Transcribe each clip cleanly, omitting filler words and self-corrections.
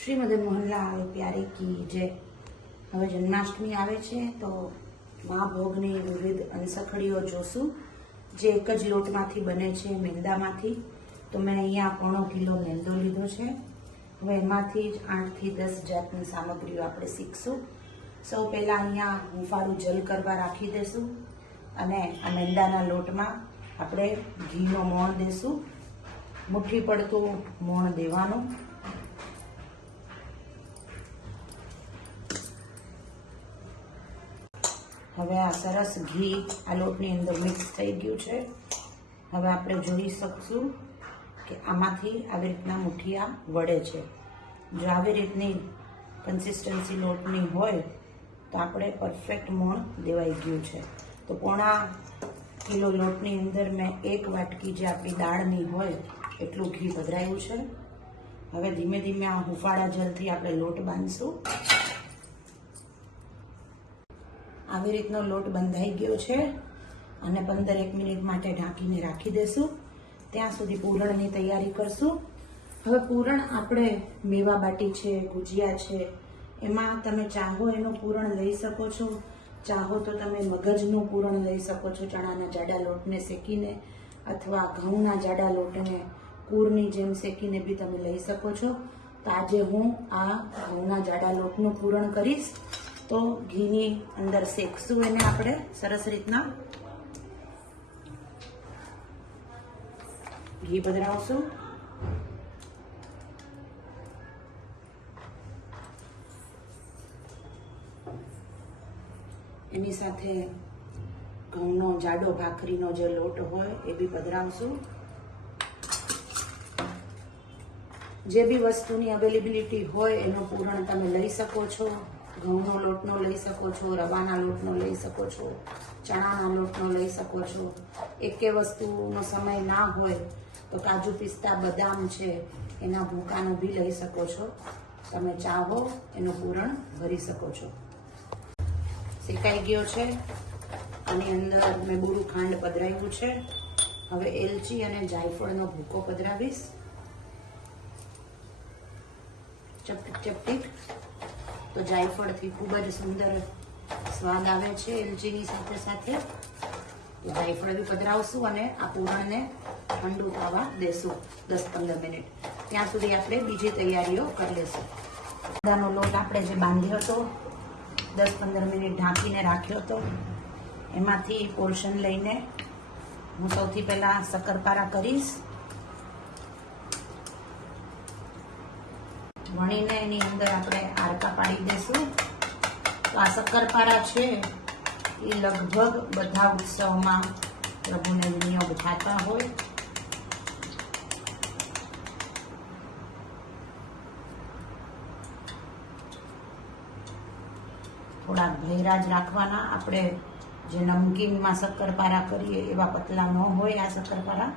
શ્રી મદન મોહનલાલ આવે પ્યારે કી જય। હવે જન્માષ્ટમી આવે છે તો મહાભોગની વિવિધ અનસખડીઓ જોશું જે એક જ લોટમાંથી બને છે, મેંદામાંથી। તો મેં અહીંયા 1.25 કિલો મેંદો લીધો છે। હવે એમાંથી જ 8 થી 10 જાતની સામગ્રીઓ આપણે શીખશું। સૌ પહેલાં અહીંયા હુંફાળું જલ કરવા રાખી દઈશું અને આ મેંદાના લોટમાં આપણે ઘીનો મોણ દેશું। મુઠ્ઠી પડતું મોણ દેવાનું। હવે આ સરસ ઘી આ લોટની અંદર મિક્સ થઈ ગયું છે। હવે આપણે જોઈ શકશું કે આમાંથી આવી રીતના મુઠિયા વળે છે। જો આવી રીતની કન્સિસ્ટન્સી લોટની હોય તો આપણે પરફેક્ટ મોણ દેવાઈ ગયું છે। તો 1.25 કિલો લોટની અંદર મેં 1 વાટકી જે આપણી દાળની હોય એટલું ઘી પધરાયું છે। હવે ધીમે ધીમે આ હુંફાળા જલથી આપણે લોટ બાંધશું। આવી રીતનો લોટ બંધાઈ ગયો છે અને 15-1 મિનિટ માટે ઢાંકીને રાખી દેશું। ત્યાં સુધી પૂરણની તૈયારી કરશું। હવે પૂરણ આપણે મેવા બાટી છે, ગુજિયા છે, એમાં તમે ચાહો એનું પૂરણ લઈ શકો છો। ચાહો તો તમે મગજનું પૂરણ લઈ શકો છો, ચણાના જાડા લોટને શેકીને, અથવા ઘઉંના જાડા લોટને પૂરની જેમ શેકીને બી તમે લઈ શકો છો। તો આજે હું આ ઘઉંના જાડા લોટનું પૂરણ કરીશ। તો ઘીની અંદર શેકશું એને આપણે સરસ રીતના ઘી પધરાવશું। એની સાથે ઘઉંનો જાડો ભાખરીનો જે લોટ હોય એ બી પધરાવશું। જે બી વસ્તુની અવેલેબિલિટી હોય એનું પૂરણ તમે લઈ શકો છો। ઘઉંનો લોટનો લઈ શકો છો, રવાના લોટનો લઈ શકો છો, ચણાના લોટનો લઈ શકો છો। એકે વસ્તુનો સમય ના હોય તો કાજુ પિસ્તા બદામ છે એના ભૂકાનું બી લઈ શકો છો। તમે ચાહો એનું પૂરણ ભરી શકો છો। શેકાઈ ગયો છે, આની અંદર મેં બુરું ખાંડ પધરાવ્યું છે। હવે એલચી અને જાયફળનો ભૂકો પધરાવીશ, ચપટીક ચપટીક। તો જાયફળથી ખૂબ જ સુંદર સ્વાદ આવે છે એલચીની સાથે સાથે। તો જાયફળ બી પધરાવશું અને આ પૂરણને ઠંડુ થવા દેશું 10-15 મિનિટ। ત્યાં સુધી આપણે બીજી તૈયારીઓ કરી લેશું। મેંદાનો લોટ આપણે જે બાંધ્યો હતો, 10-15 મિનિટ ઢાંકીને રાખ્યો હતો, એમાંથી પોર્શન લઈને હું સૌથી પહેલાં શક્કરપારા કરીશ। વણીને એની અંદર આપણે આરકા પાડી દઈશું। તો આ શક્કરપારા છે એ લગભગ બધા ઉત્સવમાં પ્રભુને વિનિયોગ થતા હોય। થોડાક ભૈરા જ રાખવાના, આપણે જે નમકીનમાં શક્કરપારા કરીએ એવા પતલા ન હોય આ શક્કરપારા।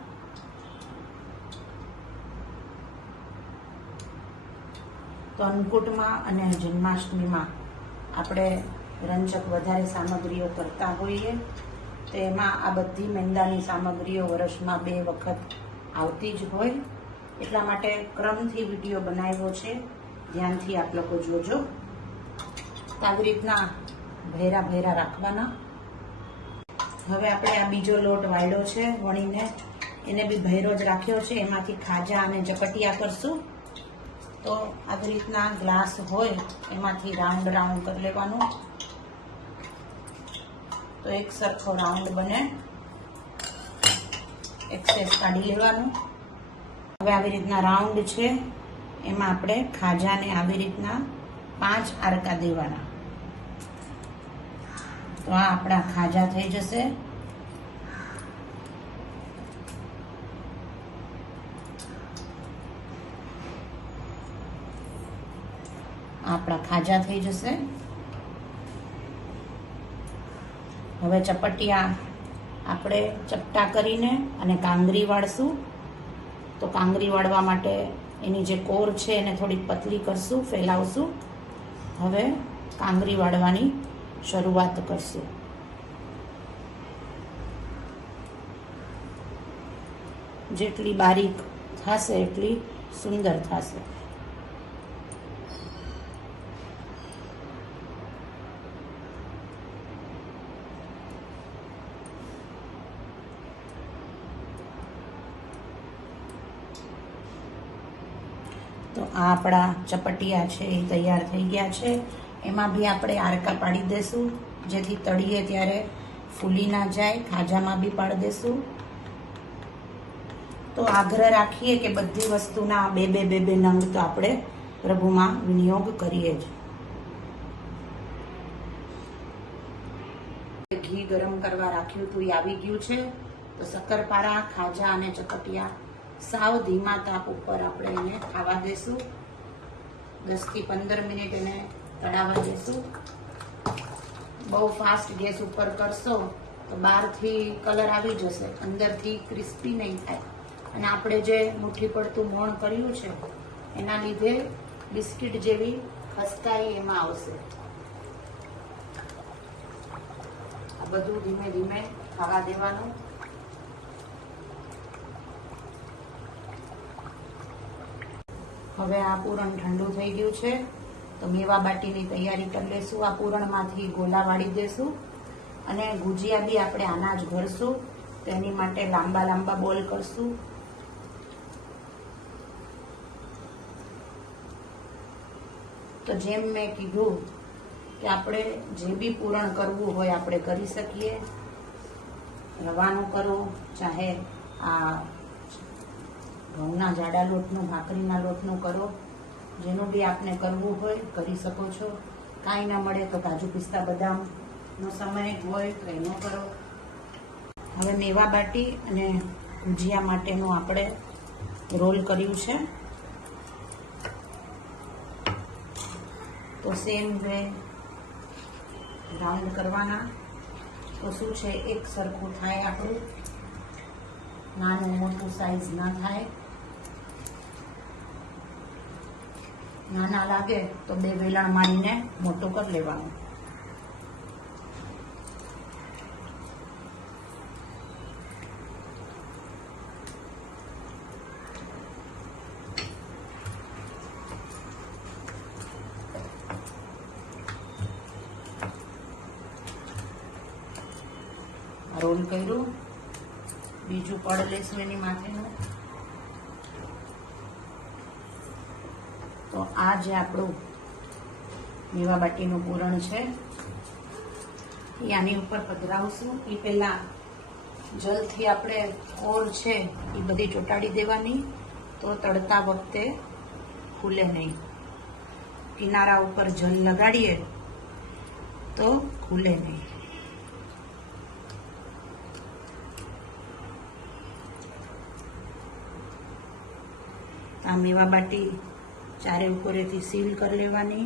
તો અન્નકૂટમાં અને જન્માષ્ટમીમાં આપણે રંજક વધારે સામગ્રીઓ કરતા હોઈએ, તો એમાં આ બધી મેંદાની સામગ્રીઓ વર્ષમાં 2 વખત આવતી જ હોય। એટલા માટે ક્રમથી વિડીયો બનાવ્યો છે, ધ્યાનથી આપ લોકો જોજો। આવી રીતના ભેરા ભેરા રાખવાના। હવે આપણે આ બીજો લોટ વાળ્યો છે વણીને, એને બી ભેરો જ રાખ્યો છે, એમાંથી ખાજા અને ઝપટિયા કરશું। તો આવી રીતના ગ્લાસ હોય એમાંથી રાઉન્ડ રાઉન્ડ કરી લેવાનું, તો એક સરખો રાઉન્ડ બને, એક્સેસ કાઢી લેવાનું। હવે આવી રીતના રાઉન્ડ છે એમાં આપણે ખાજાને આવી રીતના 5 આરકા દેવાના। તો આ આપણા ખાજા થઈ જશે। આપણા ખાજા થઈ જશે। હવે ચપટિયા આપણે ચપટા કરીને અને કાંગરી વાળશું। તો કાંગરી વાળવા માટે એની જે કોર છે એને થોડીક પતલી કરશું, ફેલાવશું। હવે કાંગરી વાળવાની શરૂઆત કરશું। જેટલી બારીક થશે એટલી સુંદર થશે। તો આ આપણા ચપટિયા છે એ તૈયાર થઈ ગયા છે. એમાં બી આપણે આરકા પાડી દેશું, જેથી તળીએ ત્યારે ફૂલી ના જાય. ખાજામાં બી પાડી દેશું. તો આગ્રહ રાખીએ કે બધી વસ્તુના બે બે નંગ તો આપણે પ્રભુમાં વિનિયોગ કરીએ જ. ઘી ગરમ કરવા રાખ્યું હતું એ આવી ગયું છે. તો શક્કરપારા, ખાજા અને ચપટિયા સાવ ધીમા તાપ ઉપર આપણે એને ખાવા દેશું. 10 થી 15 મિનિટ એને તળાવવા દેશું. બહુ ફાસ્ટ ગેસ ઉપર કરશો તો બહારથી કલર આવી જશે, અંદરથી ક્રિસ્પી નહીં થાય. અને આપણે જે મુઠ્ઠી પડતું મોણ કર્યું છે એના લીધે બિસ્કિટ જેવી ખસ્તાઈ એમાં આવશે. આ બધું ધીમે ધીમે ખાવા દેવાનું. હવે આ પૂરણ ઠંડુ થઈ ગયું છે તો મેવા બાટીની તૈયારી કરી લેશું. આ પૂરણમાંથી ગોલા વાળી દેશું અને ગુજિયા બી આપણે આના જ ભરશું. તેની માટે લાંબા લાંબા બોલ કરશું. તો જેમ મેં કીધું કે આપણે જે બી પૂરણ કરવું હોય આપણે કરી શકીએ. રવાનું કરો, ચાહે આ ઘઉંના જાડા લોટનું, ભાખરીના લોટનું કરો, જેનું બી આપને કરવું હોય કરી શકો છો. કાંઈ ના મળે તો કાજુ પિસ્તા બદામનો સમય હોય તો એનો કરો. હવે મેવા બાટી અને ગુજિયા માટેનું આપણે રોલ કર્યું છે. તો સેમ વે રાઉન્ડ કરવાના. તો શું છે, એક સરખું થાય, આપણું નાનું મોટું સાઈઝ ના થાય. નાના લાગે તો 2 વેલણ મારીને મોટું કરી લેવાનું. રોલ કર્યું, બીજું પડ લેશું એની માથેનું. તો આ જે આપણું મેવા બાટીનું પૂરણ છે એ આની ઉપર પધરાવશું. એ પહેલા જલથી આપણે ઓર છે એ બધી ચોંટાડી દેવાની, તો તળતા વખતે ખુલે નહીં. કિનારા ઉપર જલ લગાડીએ તો ખુલે નહીં. આ મેવા બાટી ચારે ઉપરેથી સીલ કરી લેવાની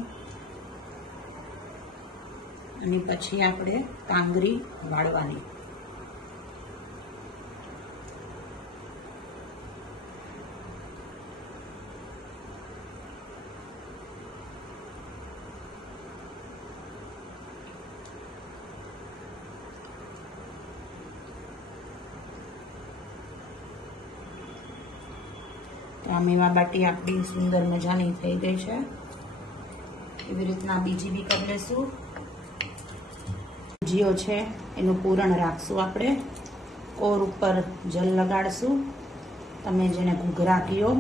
અને પછી આપણે કાંગરી વાળવાની. તો આ મેવા બાટી આપણી સુંદર મજાની થઈ ગઈ છે. એવી રીતના બીજી બી કરી લેશું. ભુજીયો છે એનું પૂરણ રાખશું આપણે. કોર ઉપર જલ લગાડશું, તમે જેને ઘૂઘરા કહો.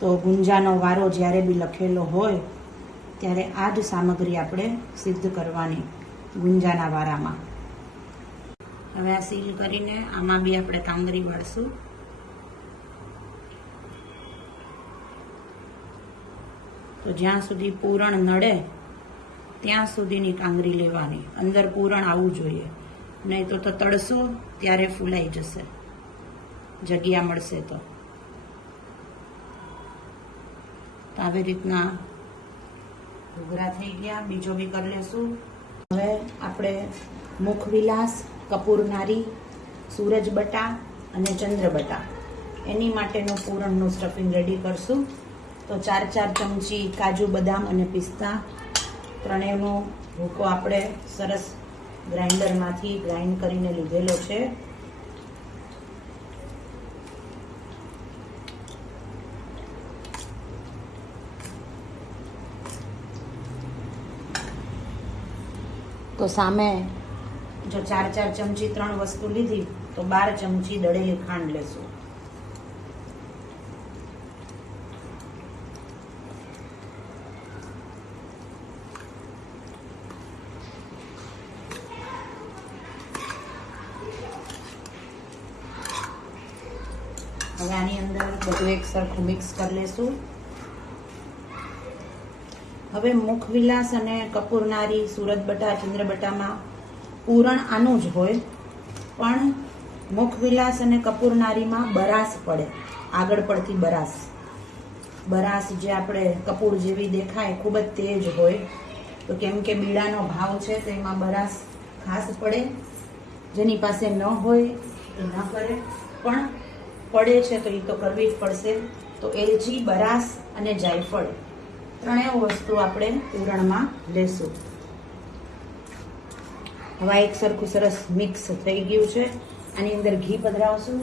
તો ગુંજાનો વારો જ્યારે બી લખેલો હોય ત્યારે આ જ સામગ્રી આપણે સિદ્ધ કરવાની ગુંજાના વારામાં. હવે આ સીલ કરીને આમાં બી આપણે કાંગરી વાળશું. તો જ્યાં સુધી પૂરણ નડે ત્યાં સુધીની કાંગરી લેવાની. અંદર પૂરણ આવવું જોઈએ, નહીં તો તળશો ત્યારે ફૂલાઈ જશે, જગ્યા મળશે તો. આવી રીતના ઘૂઘરા થઈ ગયા. બીજો બી કરી લેશું. હવે આપણે મુખવિલાસ, કપૂરનારી, સૂરજ બટા અને ચંદ્ર બટા એની માટેનું પૂરણનું સ્ટફિંગ રેડી કરશું. તો 4 ચમચી કાજુ બદામ અને પિસ્તા ત્રણેયનો ભૂકો આપણે સરસ ગ્રાઇન્ડરમાંથી ગ્રાઇન્ડ કરીને લીધેલો છે. તો સામે જો 4 ચમચી 3 વસ્તુ લીધી તો 12 ચમચી દળેલી ખાંડ લેશું. હવે આની અંદર બધું એક સરખું મિક્સ કરી લેશું. હવે મુખવિલાસ અને કપૂરનારી, સુરતબટા, ચંદ્રબટામાં પૂરણ આનું જ હોય, પણ મુખવિલાસ અને કપૂરનારીમાં બરાસ પડે, આગળ પડતી બરાસ જે આપણે કપૂર જેવી દેખાય, ખૂબ જ તેજ હોય. તો કેમ કે બીડાનો ભાવ છે તો એમાં બરાસ ખાસ પડે. જેની પાસે ન હોય એ ન કરે, પણ પડે છે તો એ તો કરવી જ પડશે. તો એલચી, બરાસ અને જાયફળ ત્રણેય વસ્તુ આપણે પૂરણમાં લેશું. હવે એક સરખું સરસ મિક્સ થઈ ગયું છે. આની અંદર ઘી પધરાવશું.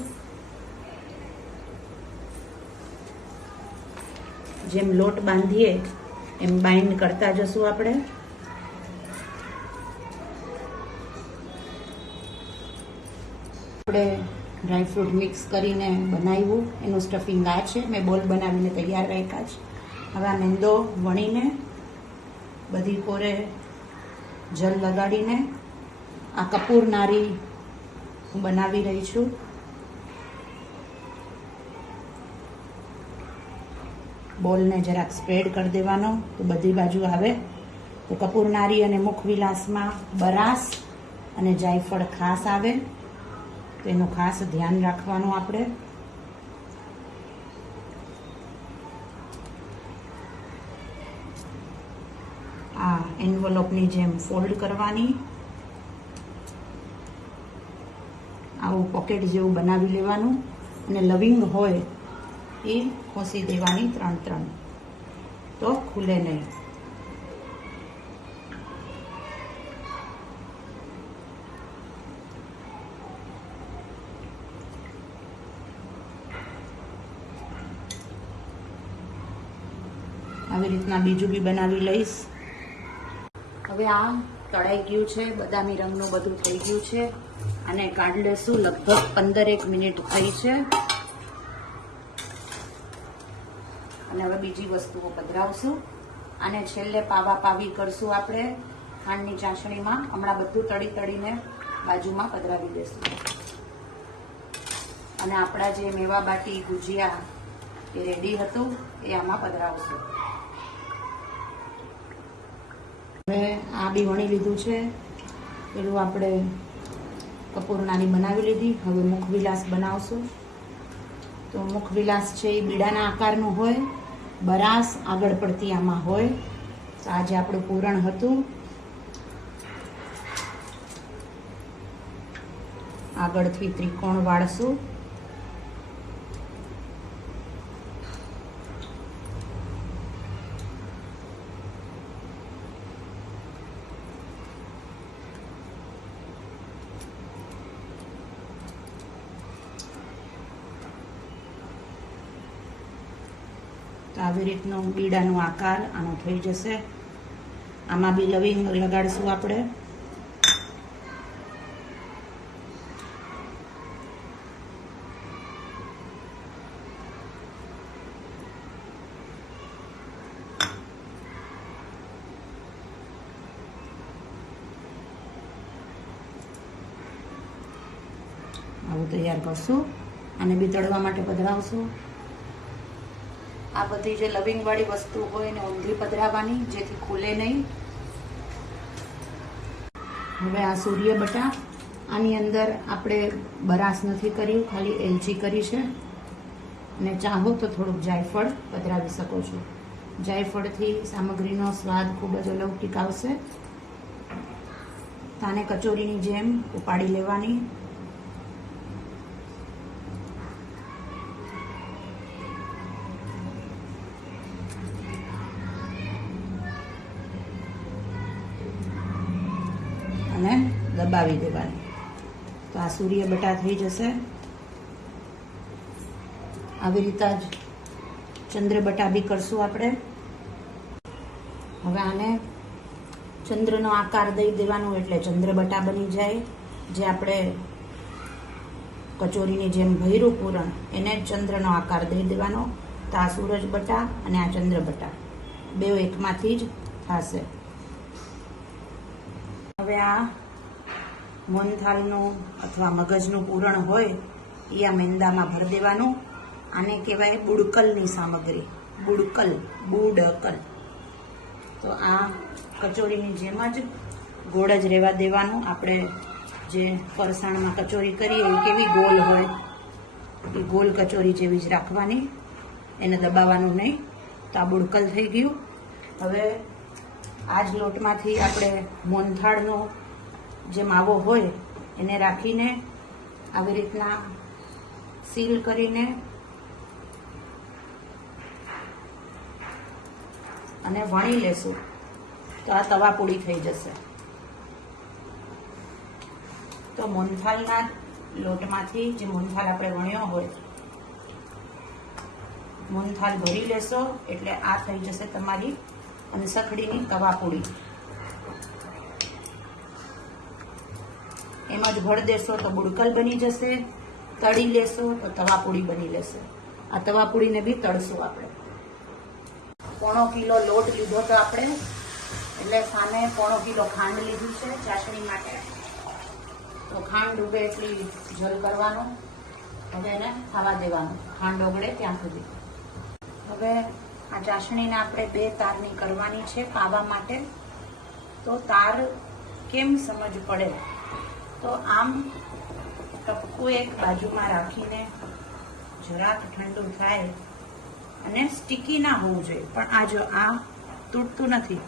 જેમ લોટ બાંધીએ એમ બાઇન્ડ કરતા જશું આપણે. આપણે ડ્રાયફ્રૂટ મિક્સ કરીને બનાવ્યું એનું સ્ટફિંગ આ છે. મેં બોલ બનાવીને તૈયાર રાખ્યા છે. હવે આ મેંદો વણીને બધી કોરે જલ લગાડીને આ કપૂરનારી હું બનાવી રહી છું. બોલને જરાક સ્પ્રેડ કરી દેવાનો તો બધી બાજુ આવે. તો કપૂરનારી અને મુખવિલાસમાં બરાસ અને જાયફળ ખાસ આવે, તો એનું ખાસ ધ્યાન રાખવાનું આપણે. આ એન્વલોપની જેમ ફોલ્ડ કરવાની, આવું પોકેટ જેવું બનાવી લેવાનું અને લવિંગ હોય એ ખોસી દેવાની 3-3, તો ખુલે નહીં. આવી રીતના બીજું બી બનાવી લઈશ. હવે આ તળાઈ ગયું છે, બદામી રંગનું બધું થઈ ગયું છે. આને કાઢી લેશું. લગભગ 15 મિનિટ થઈ છે. અને હવે બીજી વસ્તુઓ પધરાવશું. આને છેલ્લે પાવી કરશું આપણે ખાંડની ચાસણીમાં. હમણાં બધું તળીને બાજુમાં પધરાવી દેશું. અને આપણા જે મેવા બાટી ગુજિયા એ રેડી હતું એ આમાં પધરાવશું. હવે આ બી વણી લીધું છે. પેલું આપણે કપૂરનારી બનાવી લીધી. હવે મુખવિલાસ બનાવશું. તો મુખવિલાસ છે એ બીડાના આકારનું હોય, બરાસ આગળ પડતી આમાં હોય. તો આજે આપણું પૂરણ હતું. આગળથી ત્રિકોણ વાળશું. તો આવી રીતનો બીડાનો આકાર આનો થઈ જશે. આમાં બી લવિંગ લગાડશું આપણે. આવું તૈયાર કરશું. આને બી તળવા માટે પધરાવશું. આ બધી જે લવિંગ વાળી વસ્તુ હોય એને ઊંધી પધરાવવાની, જેથી ખુલે નહીં. હવે આ સૂર્યબટા, આની અંદર આપણે બરાસ નથી કર્યું, ખાલી એલચી કરી છે. અને ચાહો તો થોડુંક જાયફળ પધરાવી શકો છો. જાયફળથી સામગ્રીનો સ્વાદ ખૂબ જ અલૌકિક આવશે. આને કચોરીની જેમ ઉપાડી લેવાની. અને દબાવી દેવાની. તો આ સૂર્યબટા થઈ જશે. આવી રીતે જ ચંદ્રબટા બી કરશું આપણે. હવે આને ચંદ્રનો આકાર દઈ દેવાનો એટલે ચંદ્રબટા બની જાય. જે આપણે કચોરીની જેમ ભર્યું પૂરણ એને ચંદ્રનો આકાર દઈ દેવાનો. તો આ સૂરજ બટા અને આ ચંદ્ર બટા બે એકમાંથી જ થશે. હવે આ મોહનથાળનું અથવા મગજનું પૂરણ હોય એ આ મેંદામાં ભરી દેવાનું. આને કહેવાય બુડકલની સામગ્રી. બુડકલ. તો આ કચોરીની જેમ જ ગોળ જ રહેવા દેવાનું. આપણે જે ફરસાણમાં કચોરી કરીએ એ કેવી ગોલ હોય એ ગોલ કચોરી જેવી જ રાખવાની, એને દબાવવાનું નહીં. તો આ બુડકલ થઈ ગયું. હવે આ જ લોટમાંથી આપણે મોહનથાળનો જે માવો હોય એને રાખીને આવી રીતના સીલ કરીને અને વણી લેશું તો આ તવા પૂરી થઈ જશે. તો મોહનથાળના લોટમાંથી જે મોહનથાળ આપણે વણ્યો હોય મોહનથાળ ભરી લેશો એટલે આ થઈ જશે તમારી અનસખડીની તવા પૂરી. એમ જ ભળ દેશો તો બુડકલ બની જશે. તળી લેશો તો તવા પૂરી બની લેશે. આ તવા પૂરીને બી તળશું આપણે. 1/4 કિલો લોટ લીધો તો આપણે, એટલે સામે 1/4 કિલો ખાંડ લીધી છે ચાસણી માટે. તો ખાંડ ડૂબે એટલી જલ કરવાનું. હવે એને ખાવા દેવાનું ખાંડ ઓગળે ત્યાં સુધી. હવે આ ચાસણીને આપણે 2 તારની કરવાની છે પાવા માટે. તો તાર કેમ સમજ પડે તો આમ ટપકું એક બાજુમાં રાખીને જરાક ઠંડુ થાય અને સ્ટીકી ના હોવું જોઈએ. પણ આ જો આ તૂટતું નથી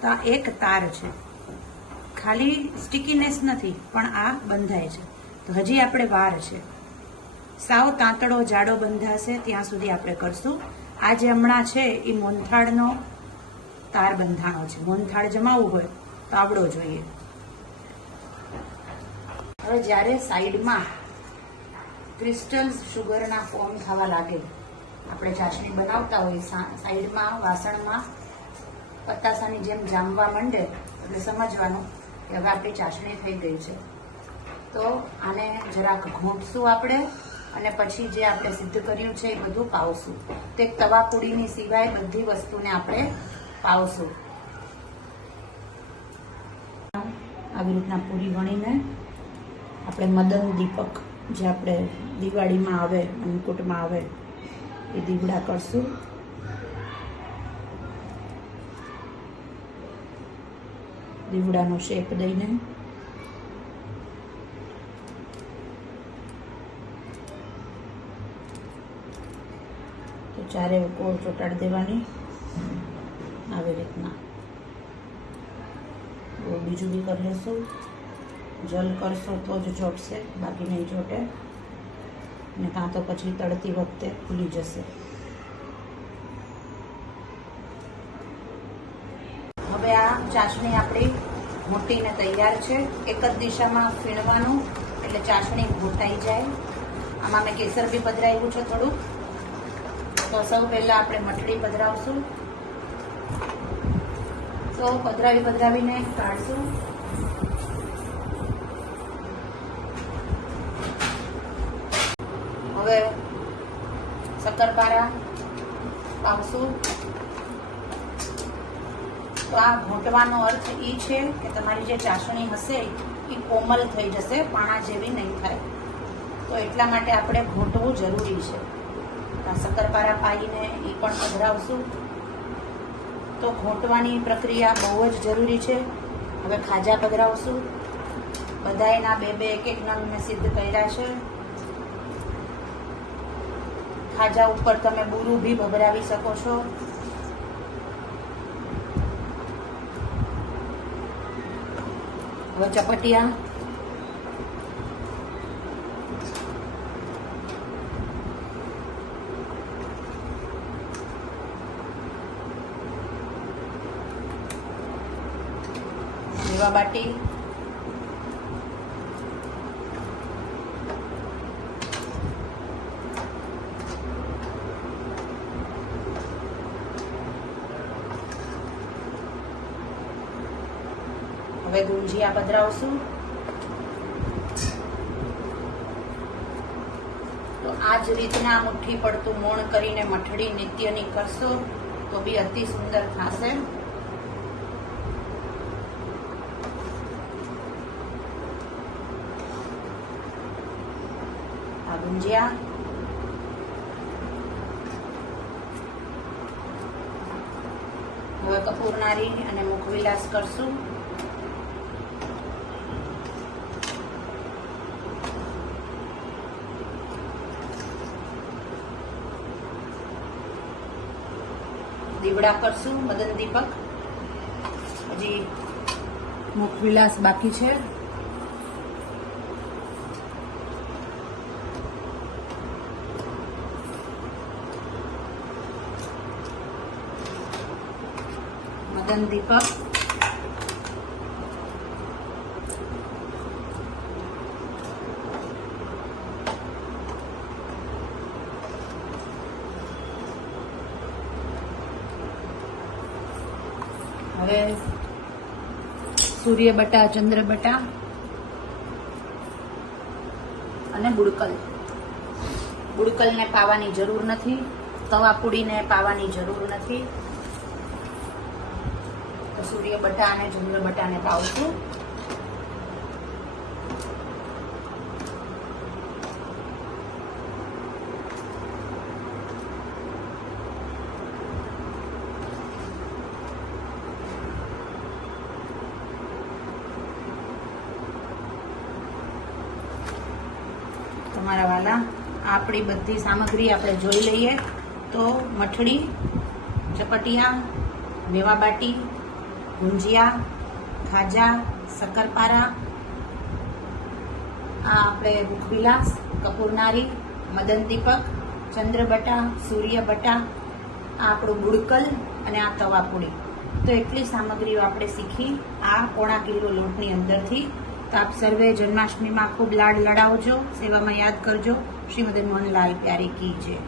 તો આ એક તાર છે, ખાલી સ્ટીકીનેસ નથી પણ આ બંધાય છે. તો હજી આપણે વાર છે. સાવ તાંતડો જાડો બંધાશે ત્યાં સુધી આપણે કરશું. આ જે હમણાં છે એ મોહનથાળનો તાર બંધાણો છે. મોહનથાળ જમાવવું હોય તો આવડો જોઈએ. હવે જ્યારે સાઈડમાં ક્રિસ્ટલ શુગરના ફોર્મ થવા લાગે, આપણે ચાસણી બનાવતા હોય સાઈડમાં વાસણમાં પતાસાની જેમ જામવા માંડે એટલે સમજવાનું કે હવે આપણી ચાસણી થઈ ગઈ છે. તો આને જરાક ઘૂંટશું આપણે અને પછી જે આપણે સિદ્ધ કર્યું છે એ બધું પાવશું. તો એક તવા પૂરીની સિવાય બધી વસ્તુને આપણે પાવશું. આવી રીતના પૂરી વણીને આપણે મદન દીપક જે આપણે દિવાળીમાં આવે અન્નકૂટમાં આવે એ દીવડા કરશું. દીવડાનો શેપ દઈને તો ચારે કોળ ચોટાડી દેવાની આવી રીતના. બીજું બી કરી લેશું. જલ કરશો તો જ ચોટશે, બાકી નહીં ચોટે ને કાં તો પછી તળતી વખતે ખુલી જશે. હવે આ ચાસણી આપણી મોટીને તૈયાર છે. એક જ દિશામાં ફીણવાનું એટલે ચાસણી ઘોટાઈ જાય. આમાં મેં કેસર બી પધરાવ્યું છે થોડું. તો સૌ પહેલા આપણે મઠડી પધરાવશું. તો પધરાવીને કાઢશું. હવે શક્કરપારા પાવશું. તો આ ઘોંટવાનો અર્થ એ છે કે તમારી જે ચાસણી હશે એ કોમલ થઈ જશે, પાણા જેવી નહીં થાય. તો એટલા માટે આપણે ઘોંટવું જરૂરી છે. આ શક્કરપારા પાઈને એ પણ પધરાવશું. તો ઘોંટવાની પ્રક્રિયા બહુ જ જરૂરી છે. હવે ખાજા પધરાવશું. બધાયના 2-2 1-1 નંગ મેં સિદ્ધ કર્યા છે. ખાજા ઉપર તમે બુરું બી ભભરાવી શકો છો. હવે ચપટિયા. મેવા બાટી. હવે ગુંજીયા પધરાવશું. આ જ રીતના મુઠ્ઠી પડતું મોણ કરીને મઠડી નિત્યની કરશો તો બી અતિ સુંદર થશે. આ ગુંજિયા હવે કપૂરનારી અને મુખવિલાસ કરશું. દીવડા કરશું મદન દીપક. હજી મુખવિલાસ બાકી છે. મદન દીપક હવે સૂર્યબટા, ચંદ્રબટા અને બુડકલને પાવાની જરૂર નથી. તવાપુડીને પાવાની જરૂર નથી. તો સૂર્યબટા અને ચંદ્રબટાને પાવશું. તમારા વાલા આપણી બધી સામગ્રી આપણે જોઈ લઈએ તો મઠડી, ચપટિયા, મેવા બાટી, ગુંજિયા, ખાજા, શક્કરપારા, આ આપણે મુખવિલાસ, કપૂરનારી, મદન દીપક, ચંદ્રબટા, સૂર્યબટા, આ આપણું બુડકલ અને આ તવાપુડી. તો એટલી સામગ્રીઓ આપણે શીખી આ 1/4 કિલો લોટની અંદરથી. તો આપ સર્વે જન્માષ્ટમીમાં ખૂબ લાડ લડાવજો, સેવામાં યાદ કરજો. શ્રી મદન મોહનલાલ પ્યારી કી જય.